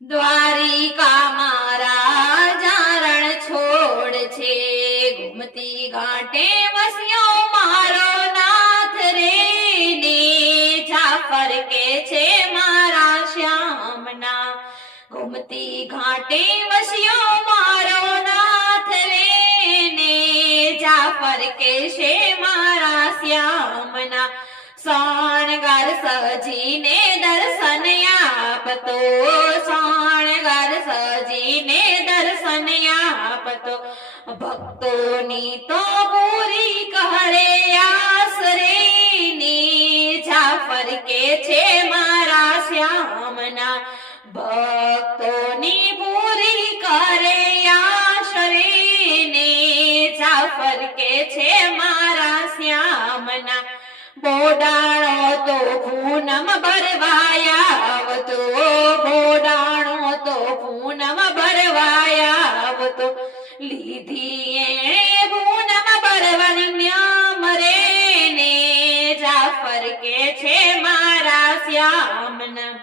દ્વારિકામાં રાજા રણ છોડ છે, ગોમતી ઘાટે વસ્યો મારો નાથ રે ને, જાફર કે છે મારા શ્યામના, ગોમતી ઘાટે વસ્યો મારો નાથ રે ને, જાફર કે છે મારા શ્યામના, શણગાર સજીને દર્શન આપતો, શણગાર સજીને દર્શન આપતો, ભક્તોની તો પૂરી કરે આસ રે ની, જાફર કે છે મારા શ્યામના, ભક્તોની પૂરી કરે આસ રે ની, જાફર કે છે મારા શ્યામના, બોડાણો તો પૂનમ ભરવાયા આવતો, બોડાણો તો પૂનમ ભરવાયા આવતો, લીધી એણે પૂનમ ભરવાની ન્યામ રે ને, જાફર કે છે મારા શ્યામના.